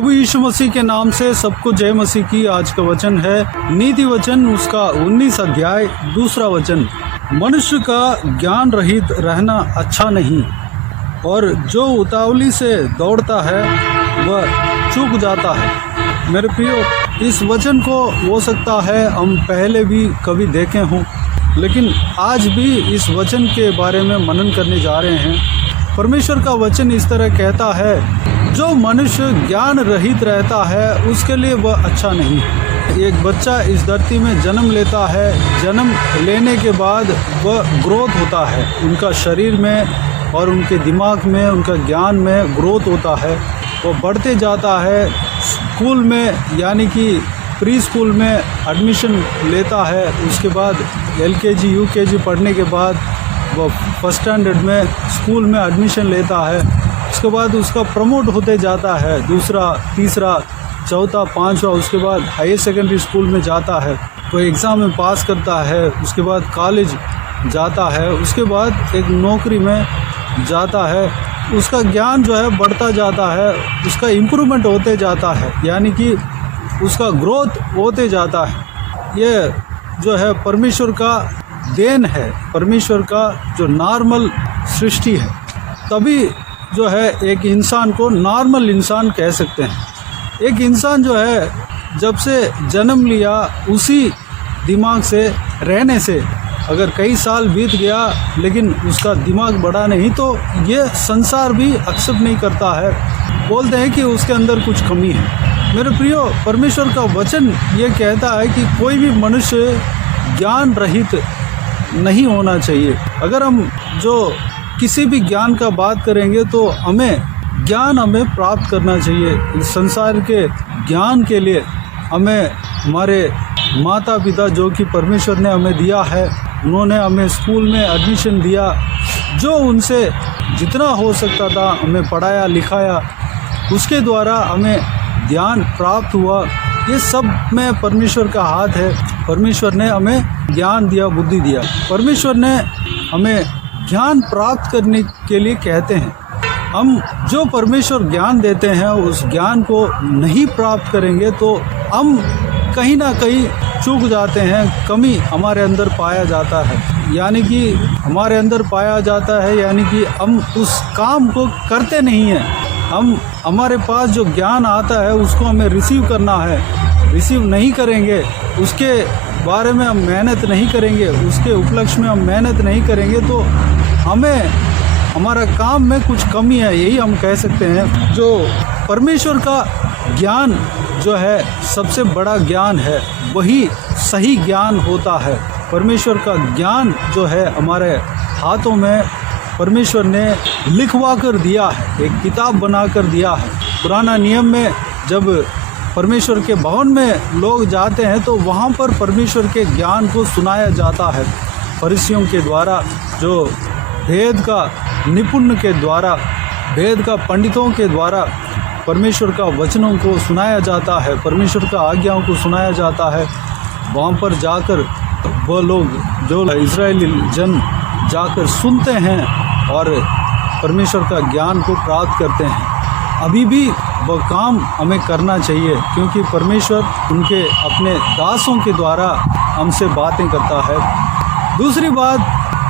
प्रभु यीशु मसीह के नाम से सबको जय मसीह की। आज का वचन है नीति वचन उसका 19 अध्याय 2 वचन। मनुष्य का ज्ञान रहित रहना अच्छा नहीं, और जो उतावली से दौड़ता है वह चूक जाता है। मेरे प्रियो, इस वचन को हो सकता है हम पहले भी कभी देखे हों, लेकिन आज भी इस वचन के बारे में मनन करने जा रहे हैं। परमेश्वर का वचन इस तरह कहता है, जो मनुष्य ज्ञान रहित रहता है उसके लिए वह अच्छा नहीं है। एक बच्चा इस धरती में जन्म लेता है, जन्म लेने के बाद वह ग्रोथ होता है, उनका शरीर में और उनके दिमाग में, उनका ज्ञान में ग्रोथ होता है। वह बढ़ते जाता है, स्कूल में यानी कि प्री स्कूल में एडमिशन लेता है, उसके बाद LKG UKG पढ़ने के बाद वह फर्स्ट स्टैंडर्ड में स्कूल में एडमिशन लेता है। उसके बाद उसका प्रमोट होते जाता है, दूसरा, तीसरा, चौथा, पांचवा, उसके बाद हायर सेकेंडरी स्कूल में जाता है, वो एग्ज़ाम में पास करता है, उसके बाद कॉलेज जाता है, उसके बाद एक नौकरी में जाता है। उसका ज्ञान जो है बढ़ता जाता है, उसका इम्प्रूवमेंट होते जाता है, यानी कि उसका ग्रोथ होते जाता है। ये जो है परमेश्वर का देन है, परमेश्वर का जो नॉर्मल सृष्टि है। तभी जो है एक इंसान को नॉर्मल इंसान कह सकते हैं। एक इंसान जो है जब से जन्म लिया उसी दिमाग से रहने से अगर कई साल बीत गया लेकिन उसका दिमाग बढ़ा नहीं, तो ये संसार भी एक्सेप्ट नहीं करता है, बोलते हैं कि उसके अंदर कुछ कमी है। मेरे प्रियो, परमेश्वर का वचन ये कहता है कि कोई भी मनुष्य ज्ञान रहित नहीं होना चाहिए। अगर हम जो किसी भी ज्ञान का बात करेंगे तो हमें प्राप्त करना चाहिए। इस संसार के ज्ञान के लिए हमें हमारे माता पिता जो कि परमेश्वर ने हमें दिया है, उन्होंने हमें स्कूल में एडमिशन दिया, जो उनसे जितना हो सकता था हमें पढ़ाया लिखाया, उसके द्वारा हमें ज्ञान प्राप्त हुआ। ये सब में परमेश्वर का हाथ है। परमेश्वर ने हमें ज्ञान दिया, बुद्धि दिया। परमेश्वर ने हमें ज्ञान प्राप्त करने के लिए कहते हैं। हम जो परमेश्वर ज्ञान देते हैं उस ज्ञान को नहीं प्राप्त करेंगे तो हम कहीं ना कहीं चूक जाते हैं, कमी हमारे अंदर पाया जाता है, यानी कि हमारे अंदर पाया जाता है, यानी कि हम उस काम को करते नहीं हैं। हमारे पास जो ज्ञान आता है उसको हमें रिसीव करना है, रिसीव नहीं करेंगे, उसके बारे में हम मेहनत नहीं करेंगे, उसके उपलक्ष्य में हम मेहनत नहीं करेंगे, तो हमें हमारा काम में कुछ कमी है, यही हम कह सकते हैं। जो परमेश्वर का ज्ञान जो है सबसे बड़ा ज्ञान है, वही सही ज्ञान होता है। परमेश्वर का ज्ञान जो है हमारे हाथों में परमेश्वर ने लिखवा कर दिया है, एक किताब बना कर दिया है। पुराना नियम में जब परमेश्वर के भवन में लोग जाते हैं तो वहाँ पर परमेश्वर के ज्ञान को सुनाया जाता है। फरीसियों के द्वारा, जो वेद का निपुण के द्वारा, वेद का पंडितों के द्वारा परमेश्वर का वचनों को सुनाया जाता है, परमेश्वर का आज्ञाओं को सुनाया जाता है। वहाँ पर जाकर वो लोग, जो इजरायली जन जाकर सुनते हैं और परमेश्वर का ज्ञान को प्राप्त करते हैं। अभी भी वह काम हमें करना चाहिए, क्योंकि परमेश्वर उनके अपने दासों के द्वारा हमसे बातें करता है। दूसरी बात,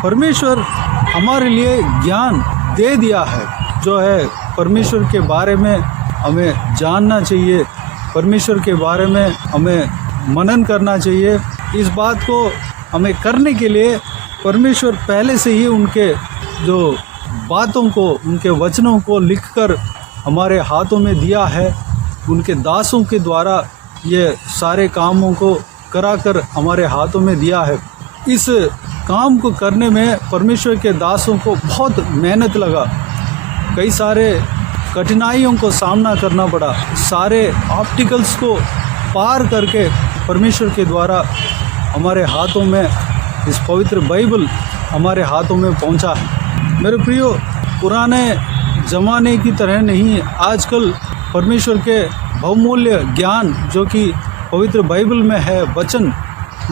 परमेश्वर हमारे लिए ज्ञान दे दिया है, जो है परमेश्वर के बारे में हमें जानना चाहिए, परमेश्वर के बारे में हमें मनन करना चाहिए। इस बात को हमें करने के लिए परमेश्वर पहले से ही उनके जो बातों को, उनके वचनों को लिखकर हमारे हाथों में दिया है। उनके दासों के द्वारा ये सारे कामों को कराकर हमारे हाथों में दिया है। इस काम को करने में परमेश्वर के दासों को बहुत मेहनत लगा, कई सारे कठिनाइयों को सामना करना पड़ा, सारे ऑब्स्टिकल्स को पार करके परमेश्वर के द्वारा हमारे हाथों में इस पवित्र बाइबल हमारे हाथों में पहुंचा है। मेरे प्रियो, पुराने ज़माने की तरह नहीं, आजकल परमेश्वर के बहुमूल्य ज्ञान जो कि पवित्र बाइबल में है, वचन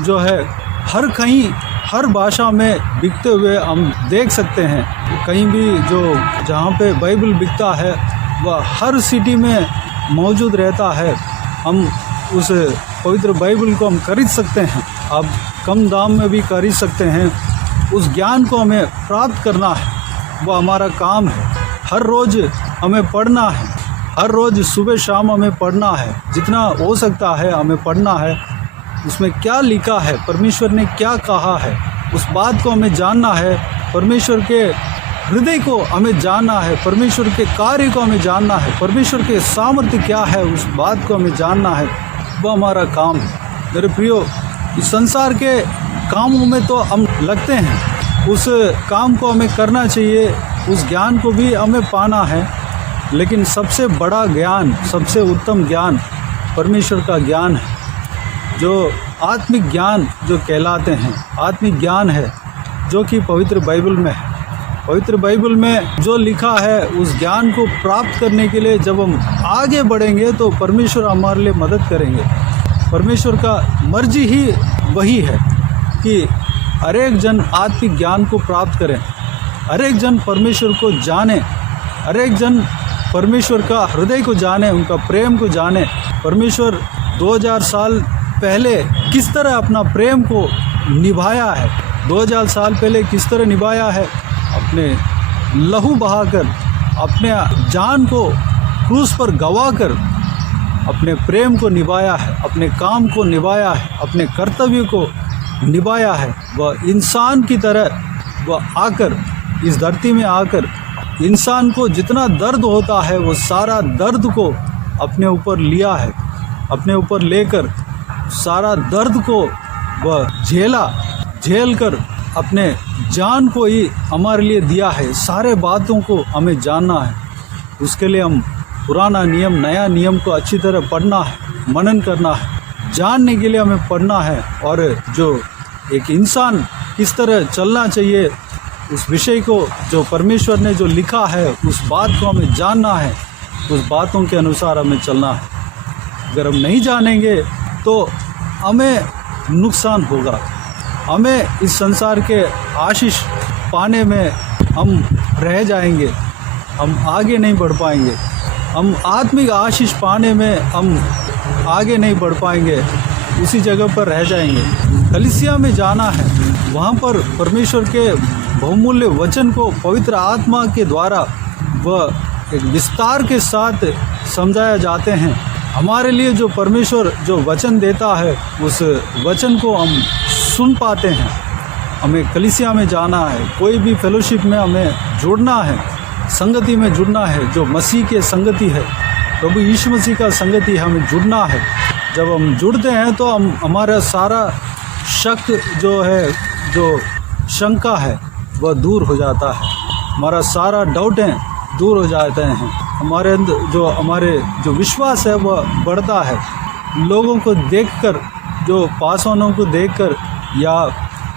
जो है हर कहीं, हर भाषा में बिकते हुए हम देख सकते हैं। कहीं भी जो जहाँ पे बाइबल बिकता है वह हर सिटी में मौजूद रहता है, हम उस पवित्र बाइबल को हम खरीद सकते हैं। अब कम दाम में भी खरीद सकते हैं। उस ज्ञान को हमें प्राप्त करना है, वो हमारा काम है। हर रोज़ हमें पढ़ना है, हर रोज़ सुबह शाम हमें पढ़ना है, जितना हो सकता है हमें पढ़ना है। उसमें क्या लिखा है, परमेश्वर ने क्या कहा है, उस बात को हमें जानना है। परमेश्वर के हृदय को हमें जानना है, परमेश्वर के कार्य को हमें जानना है, परमेश्वर के सामर्थ्य क्या है उस बात को हमें जानना है। वो हमारा काम है। मेरे प्रियो, इस संसार के कामों में तो हम लगते हैं, उस काम को हमें करना चाहिए, उस ज्ञान को भी हमें पाना है। लेकिन सबसे बड़ा ज्ञान, सबसे उत्तम ज्ञान परमेश्वर का ज्ञान है, जो आत्मिक ज्ञान जो कहलाते हैं। आत्मिक ज्ञान है जो कि पवित्र बाइबल में है। पवित्र बाइबल में जो लिखा है उस ज्ञान को प्राप्त करने के लिए जब हम आगे बढ़ेंगे तो परमेश्वर हमारे लिए मदद करेंगे। परमेश्वर का मर्जी ही वही है कि हर एक जन आत्मिक ज्ञान को प्राप्त करें, हर एक जन परमेश्वर को जाने, हर एक जन परमेश्वर का हृदय को जाने, उनका प्रेम को जाने। परमेश्वर 2000 साल पहले किस तरह अपना प्रेम को निभाया है, 2000 साल पहले किस तरह निभाया है, अपने लहू बहाकर, अपने जान को क्रूस पर गवाकर अपने प्रेम को निभाया है, अपने काम को निभाया है, अपने कर्तव्य को निभाया है। वह इंसान की तरह वह आकर, इस धरती में आकर इंसान को जितना दर्द होता है वो सारा दर्द को अपने ऊपर लिया है, अपने ऊपर लेकर सारा दर्द को वह झेल कर अपने जान को ही हमारे लिए दिया है। सारे बातों को हमें जानना है। उसके लिए हम पुराना नियम, नया नियम को अच्छी तरह पढ़ना है, मनन करना है। जानने के लिए हमें पढ़ना है, और जो एक इंसान किस तरह चलना चाहिए उस विषय को जो परमेश्वर ने जो लिखा है उस बात को हमें जानना है, उस बातों के अनुसार हमें चलना है। अगर हम नहीं जानेंगे तो हमें नुकसान होगा। हमें इस संसार के आशीष पाने में हम रह जाएंगे, हम आगे नहीं बढ़ पाएंगे। हम आत्मिक आशीष पाने में हम आगे नहीं बढ़ पाएंगे, उसी जगह पर रह जाएंगे। कलीसिया में जाना है, वहाँ पर परमेश्वर के बहुमूल्य वचन को पवित्र आत्मा के द्वारा वह एक विस्तार के साथ समझाया जाते हैं। हमारे लिए जो परमेश्वर जो वचन देता है उस वचन को हम सुन पाते हैं। हमें कलीसिया में जाना है, कोई भी फेलोशिप में हमें जुड़ना है, संगति में जुड़ना है, जो मसीह के संगति है, प्रभु यीशु मसीह का संगति है, हमें जुड़ना है। जब हम जुड़ते हैं तो हम हमारा सारा शक जो है, जो शंका है वह दूर हो जाता है, हमारा सारा डाउटें दूर हो जाते हैं। हमारे अंदर हमारे जो विश्वास है वह बढ़ता है। लोगों को देखकर, जो पासवानों को देखकर या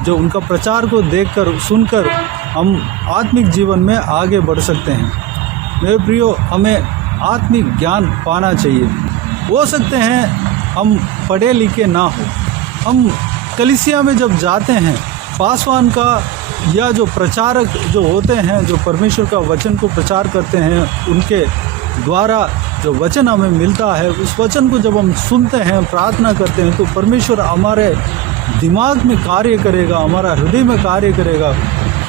जो उनका प्रचार को देखकर, सुनकर हम आत्मिक जीवन में आगे बढ़ सकते हैं। मेरे प्रियो, हमें आत्मिक ज्ञान पाना चाहिए। हो सकते हैं हम पढ़े लिखे ना हो, हम कलीसिया में जब जाते हैं, पासवान का या जो प्रचारक जो होते हैं, जो परमेश्वर का वचन को प्रचार करते हैं, उनके द्वारा जो वचन हमें मिलता है, उस वचन को जब हम सुनते हैं, प्रार्थना करते हैं, तो परमेश्वर हमारे दिमाग में कार्य करेगा, हमारा हृदय में कार्य करेगा,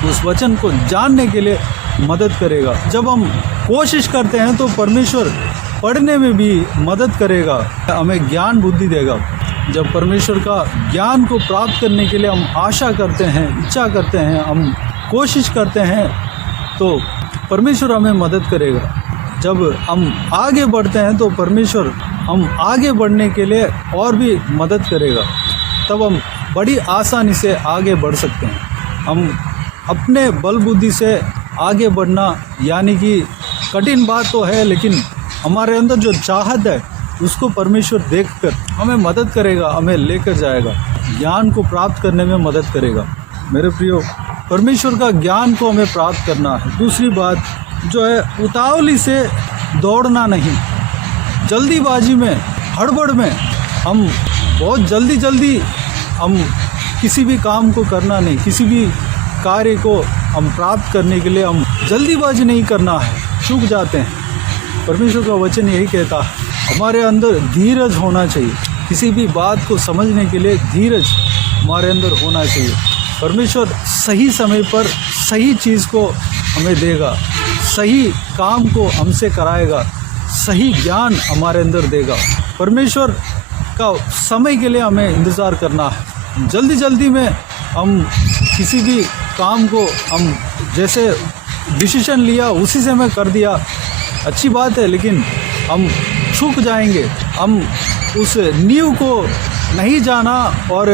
उस वचन को जानने के लिए मदद करेगा। जब हम कोशिश करते हैं तो परमेश्वर पढ़ने में भी मदद करेगा, हमें ज्ञान बुद्धि देगा। जब परमेश्वर का ज्ञान को प्राप्त करने के लिए हम आशा करते हैं, इच्छा करते हैं, हम कोशिश करते हैं, तो परमेश्वर हमें मदद करेगा। जब हम आगे बढ़ते हैं तो परमेश्वर हम आगे बढ़ने के लिए और भी मदद करेगा। तब हम बड़ी आसानी से आगे बढ़ सकते हैं। हम अपने बल बुद्धि से आगे बढ़ना यानी कि कठिन बात तो है, लेकिन हमारे अंदर जो चाहत है उसको परमेश्वर देखकर हमें मदद करेगा, हमें लेकर जाएगा, ज्ञान को प्राप्त करने में मदद करेगा। मेरे प्रियो, परमेश्वर का ज्ञान को हमें प्राप्त करना है। दूसरी बात जो है, उतावली से दौड़ना नहीं, जल्दीबाजी में, हड़बड़ में हम बहुत जल्दी हम किसी भी काम को करना नहीं, किसी भी कार्य को हम प्राप्त करने के लिए हम जल्दीबाजी नहीं करना है, चूक जाते हैं। परमेश्वर का वचन यही कहता है हमारे अंदर धीरज होना चाहिए। किसी भी बात को समझने के लिए धीरज हमारे अंदर होना चाहिए। परमेश्वर सही समय पर सही चीज़ को हमें देगा, सही काम को हमसे कराएगा, सही ज्ञान हमारे अंदर देगा। परमेश्वर का समय के लिए हमें इंतज़ार करना है। जल्दी जल्दी में हम किसी भी काम को हम जैसे डिसीजन लिया उसी से मैं कर दिया, अच्छी बात है, लेकिन हम चूक जाएंगे। हम उस नींव को नहीं जाना और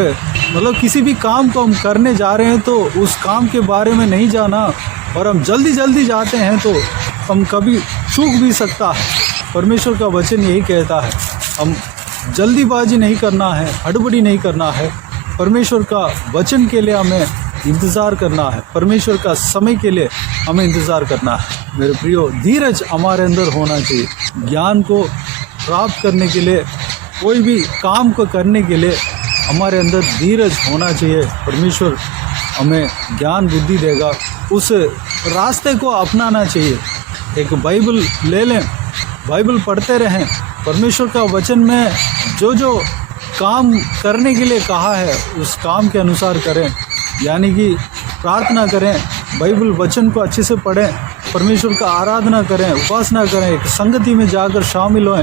मतलब किसी भी काम को हम करने जा रहे हैं तो उस काम के बारे में नहीं जाना और हम जल्दी जल्दी जाते हैं तो हम कभी चूक भी सकता है। परमेश्वर का वचन यही कहता है, हम जल्दीबाजी नहीं करना है, हड़बड़ी नहीं करना है। परमेश्वर का वचन के लिए हमें इंतज़ार करना है, परमेश्वर का समय के लिए हमें इंतज़ार करना है। मेरे प्रियो, धीरज हमारे अंदर होना चाहिए। ज्ञान को प्राप्त करने के लिए, कोई भी काम को करने के लिए हमारे अंदर धीरज होना चाहिए। परमेश्वर हमें ज्ञान बुद्धि देगा, उस रास्ते को अपनाना चाहिए। एक बाइबल ले लें, बाइबल पढ़ते रहें, परमेश्वर का वचन में जो जो काम करने के लिए कहा है उस काम के अनुसार करें। यानी कि प्रार्थना करें, बाइबल वचन को अच्छे से पढ़ें, परमेश्वर का आराधना करें, उपासना करें, एक संगति में जाकर शामिल हों।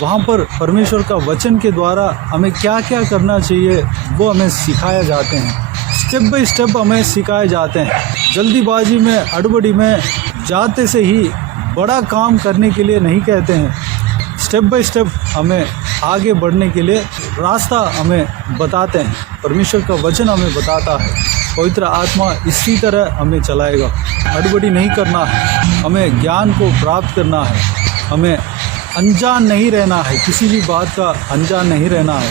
वहाँ पर परमेश्वर का वचन के द्वारा हमें क्या क्या करना चाहिए वो हमें सिखाया जाते हैं। स्टेप बाय स्टेप हमें सिखाए जाते हैं। जल्दीबाजी में, हड़बड़ी में जाते से ही बड़ा काम करने के लिए नहीं कहते हैं। स्टेप बाय स्टेप हमें आगे बढ़ने के लिए रास्ता हमें बताते हैं। परमेश्वर का वचन हमें बताता है, पवित्र आत्मा इसी तरह हमें चलाएगा। हड़बड़ी नहीं करना है, हमें ज्ञान को प्राप्त करना है, हमें अनजान नहीं रहना है, किसी भी बात का अनजान नहीं रहना है।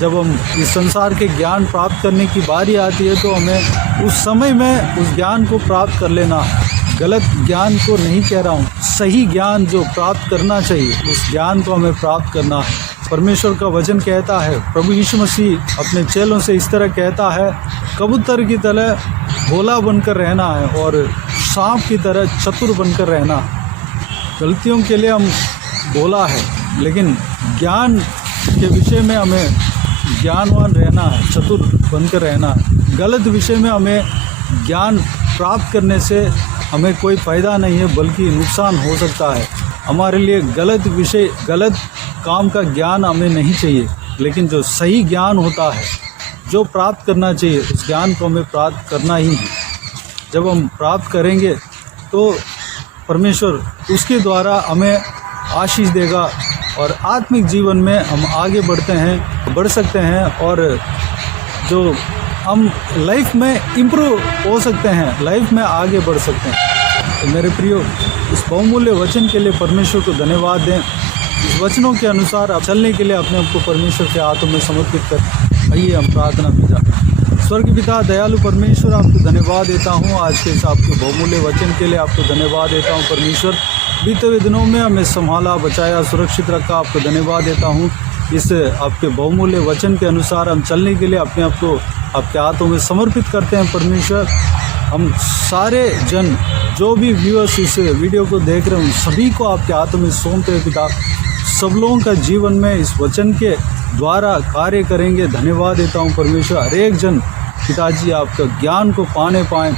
जब हम इस संसार के ज्ञान प्राप्त करने की बारी आती है तो हमें उस समय में उस ज्ञान को प्राप्त कर लेना है। गलत ज्ञान को नहीं कह रहा हूँ, सही ज्ञान जो प्राप्त करना चाहिए उस ज्ञान को हमें प्राप्त करना है। परमेश्वर का वचन कहता है, प्रभु यीशु मसीह अपने चेलों से इस तरह कहता है, कबूतर की तरह भोला बनकर रहना है और सांप की तरह चतुर बनकर रहना। गलतियों के लिए हम भोला है, लेकिन ज्ञान के विषय में हमें ज्ञानवान रहना है, चतुर बनकर रहना है। गलत विषय में हमें ज्ञान प्राप्त करने से हमें कोई फ़ायदा नहीं है, बल्कि नुकसान हो सकता है। हमारे लिए गलत विषय, गलत काम का ज्ञान हमें नहीं चाहिए, लेकिन जो सही ज्ञान होता है, जो प्राप्त करना चाहिए, उस ज्ञान को हमें प्राप्त करना ही है। जब हम प्राप्त करेंगे तो परमेश्वर उसके द्वारा हमें आशीष देगा और आत्मिक जीवन में हम आगे बढ़ सकते हैं और जो हम लाइफ में इम्प्रूव हो सकते हैं, लाइफ में आगे बढ़ सकते हैं। तो मेरे प्रियो, इस बहुमूल्य वचन के लिए परमेश्वर को धन्यवाद दें। इस वचनों के अनुसार आप चलने के लिए अपने आप को परमेश्वर के हाथों में समर्पित कर आइए हम प्रार्थना में जाएं। स्वर्गीय पिता, दयालु परमेश्वर, आपको धन्यवाद देता हूँ आज के इस आपके बहुमूल्य वचन के लिए। आपको धन्यवाद देता हूँ परमेश्वर, बीते हुए दिनों में हमें संभाला, बचाया, सुरक्षित रखा। आपको धन्यवाद देता हूँ। इस आपके बहुमूल्य वचन के अनुसार हम चलने के लिए अपने आप को आपके हाथों में समर्पित करते हैं परमेश्वर। हम सारे जन, जो भी व्यूअर्स इस वीडियो को देख रहे हैं, सभी को आपके हाथों में सौंपते हैं पिता। सब लोगों का जीवन में इस वचन के द्वारा कार्य करेंगे। धन्यवाद देता हूँ परमेश्वर। हर एक जन पिताजी आपका ज्ञान को पाने पाएँ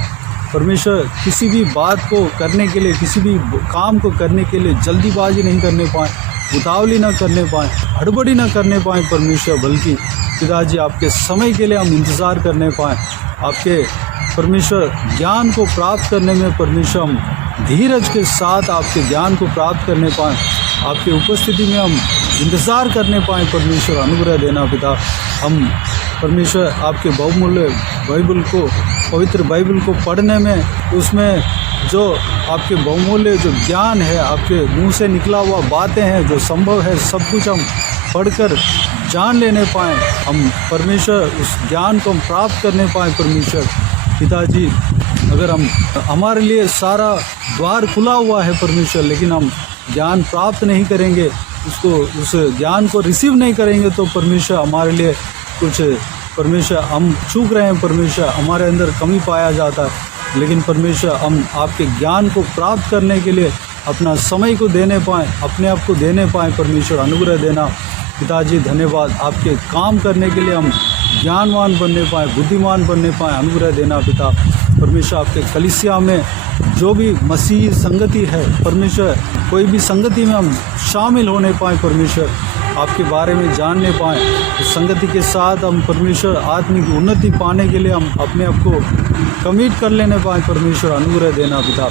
परमेश्वर। किसी भी बात को करने के लिए, किसी भी काम को करने के लिए जल्दीबाजी नहीं करने पाएँ, उतावली ना करने पाएँ, हड़बड़ी ना करने पाएँ परमेश्वर, बल्कि पिताजी आपके समय के लिए हम इंतज़ार करने पाएँ। आपके परमेश्वर ज्ञान को प्राप्त करने में परमेश्वर हम धीरज के साथ आपके ज्ञान को प्राप्त करने पाएँ, आपके उपस्थिति में हम इंतज़ार करने पाएँ परमेश्वर। अनुग्रह देना पिता। हम परमेश्वर आपके बहुमूल्य बाइबल को, पवित्र बाइबल को पढ़ने में, उसमें जो आपके बहुमूल्य जो ज्ञान है, आपके मुंह से निकला हुआ बातें हैं, जो संभव है, सब कुछ हम पढ़कर जान लेने पाएँ। हम परमेश्वर उस ज्ञान को हम प्राप्त करने पाएँ परमेश्वर। पिताजी, अगर हमारे लिए सारा द्वार खुला हुआ है परमेश्वर, लेकिन हम ज्ञान प्राप्त नहीं करेंगे, उस ज्ञान को रिसीव नहीं करेंगे, तो परमेश्वर हमारे लिए कुछ, परमेश्वर हम चूक रहे हैं परमेश्वर, हमारे अंदर कमी पाया जाता है। लेकिन परमेश्वर हम आपके ज्ञान को प्राप्त करने के लिए अपना समय को देने पाएँ, अपने आप को देने पाएँ। परमेश्वर अनुग्रह देना पिताजी। धन्यवाद, आपके काम करने के लिए हम ज्ञानवान बनने पाएँ, बुद्धिमान बनने पाएँ, अनुग्रह देना पिता। परमेश्वर आपके कलीसिया में जो भी मसीही संगति है परमेश्वर, कोई भी संगति में हम शामिल होने पाएँ परमेश्वर, आपके बारे में जानने पाएँ। उस संगति के साथ हम परमेश्वर आत्मिक उन्नति पाने के लिए हम अपने आप को कमिट कर लेने पाएँ परमेश्वर, अनुग्रह देना पिता।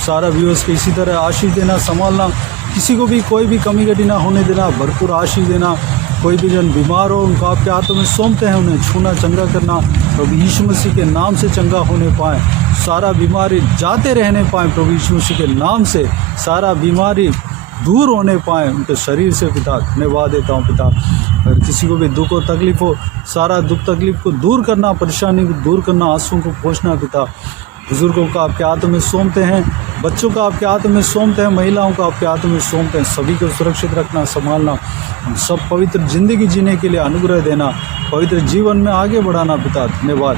सारा व्यूअर्स को इसी तरह आशीष देना, संभालना, किसी को भी कोई भी कमी घटी ना होने देना, भरपूर आशीष देना। कोई भी जन बीमार हो उनको आपके हाथों में सौंपते हैं, उन्हें छूना, चंगा करना। प्रभु यीशु मसीह के नाम से चंगा होने पाएँ, सारा बीमारी जाते रहने पाएँ प्रभु यीशु मसीह के नाम से, सारा बीमारी दूर होने पाएँ उनके शरीर से पिता। धन्यवाद देता हूँ पिता। अगर किसी को भी दुख और तकलीफ हो, सारा दुख तकलीफ को दूर करना, परेशानी को दूर करना, आंसुओं को पोंछना पिता। बुजुर्गों का आपके हाथों में सौंपते हैं, बच्चों का आपके हाथों में सौंपते हैं, महिलाओं का आपके हाथों में सौंपते हैं। सभी को सुरक्षित रखना, संभालना, हम सब पवित्र ज़िंदगी जीने के लिए अनुग्रह देना, पवित्र जीवन में आगे बढ़ाना पिता। धन्यवाद।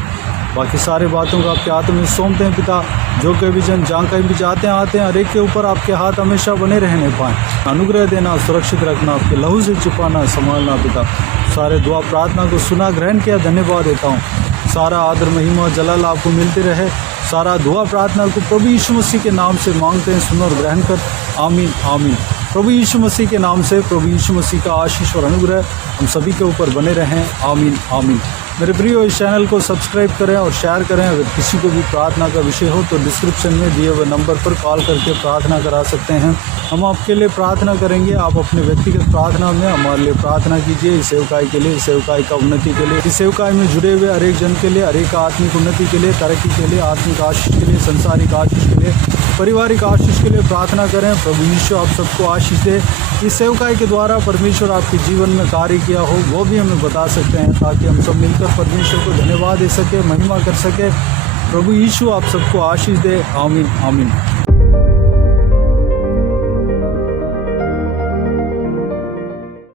बाकी सारे बातों को आपके हाथों में सौंपते हैं पिता। जो कोई भी जन जहाँ कहीं भी जाते हैं आते हैं, हर एक के ऊपर आपके हाथ हमेशा बने रहने पाएँ। अनुग्रह देना, सुरक्षित रखना, आपके लहू से छुपाना, संभालना पिता। सारे दुआ प्रार्थना को सुना, ग्रहण किया, धन्यवाद देता हूँ। सारा आदर, महिमा, जलाल आपको मिलते रहे। सारा दुआ प्रार्थना को प्रभु यीशु मसीह के नाम से मांगते हैं, सुनो और ग्रहण कर। आमीन आमीन। प्रभु यीशु मसीह के नाम से प्रभु यीशु मसीह का आशीष और अनुग्रह हम सभी के ऊपर बने रहें। आमीन आमीन। मेरे प्रियो, इस चैनल को सब्सक्राइब करें और शेयर करें। अगर किसी को भी प्रार्थना का विषय हो तो डिस्क्रिप्शन में दिए हुए नंबर पर कॉल करके प्रार्थना करा सकते हैं। हम आपके लिए प्रार्थना करेंगे। आप अपने व्यक्तिगत प्रार्थना में हमारे लिए प्रार्थना कीजिए, इस सेवकाई के लिए, इस सेवकाई का उन्नति के लिए, इस सेवकाई में जुड़े हुए हर एक जन के लिए, हर एक आत्मिक उन्नति के लिए, तरक्की के लिए, आत्मिक आशीष के लिए, संसारिक आशीष के लिए, पारिवारिक आशीष के लिए प्रार्थना करें। प्रभु यीशु आप सबको आशीष दे। इस सेवकाई के द्वारा परमेश्वर आपके जीवन में कार्य किया हो वो भी हमें बता सकते हैं, ताकि हम सब मिलकर परमेश्वर को धन्यवाद दे सके, महिमा कर सके। प्रभु यीशु आप सबको आशीष दे। आमीन आमीन।